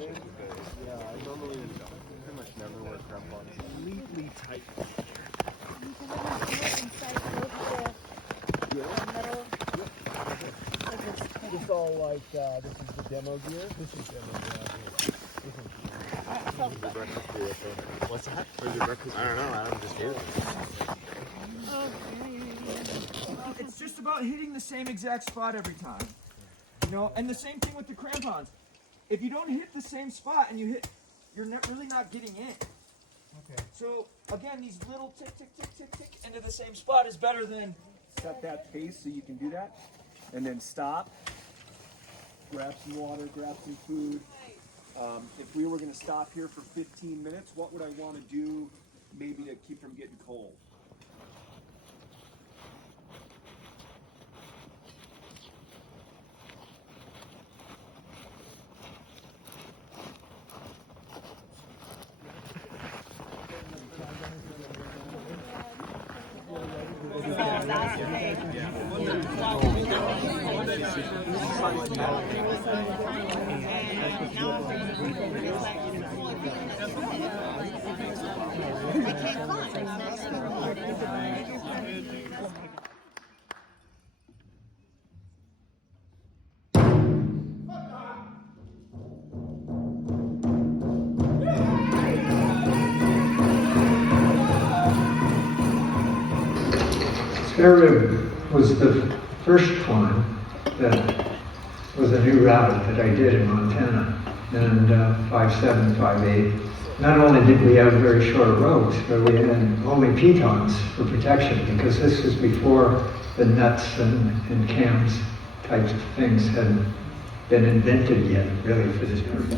Yeah, I normally pretty much never wear crampons. Completely tight. You can have my foot inside both the metal. It's all like, this is the demo gear. This is demo gear. What's that? Where's your breakfast? I don't know, I'm just here. It's just about hitting the same exact spot every time. You know, and the same thing with the crampons. If you don't hit the same spot and you hit, you're really not getting in. Okay. So again, these little tick, tick, tick, tick, tick into the same spot is better than set that pace so you can do that, and then stop, grab some water, grab some food. If we were going to stop here for 15 minutes, what would I want to do maybe to keep from getting cold? Spare rib was the first one that was a new route that I did in Montana, and 5.7, 5.8. Not only did we have very short ropes, but we had only pitons for protection, because this was before the nuts and cams types of things had been invented yet, really, for this purpose.